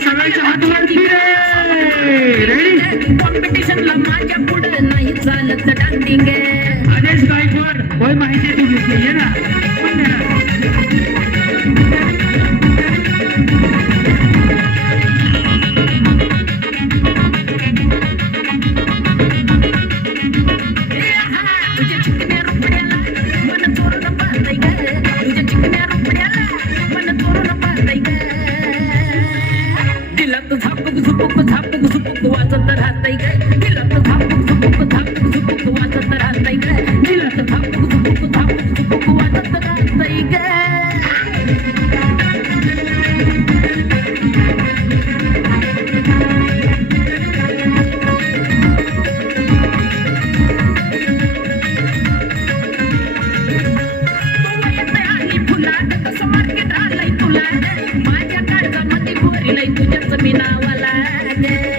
सगळ्यांच्या हात वरती रे रेडी कॉम्पिटिशनला माझ्या पुढे नाही चालत डान्सिंग आदेश गायकवाड होय माहिती तू घेतली झापक झुपक झापक वाजत राहताय ग दिलात झापक झुपक झापक झुपक वाजत राहताय ग दिलात झापक झुपक झापक झुपक वाजत राहताय ग फुला वाला लागेल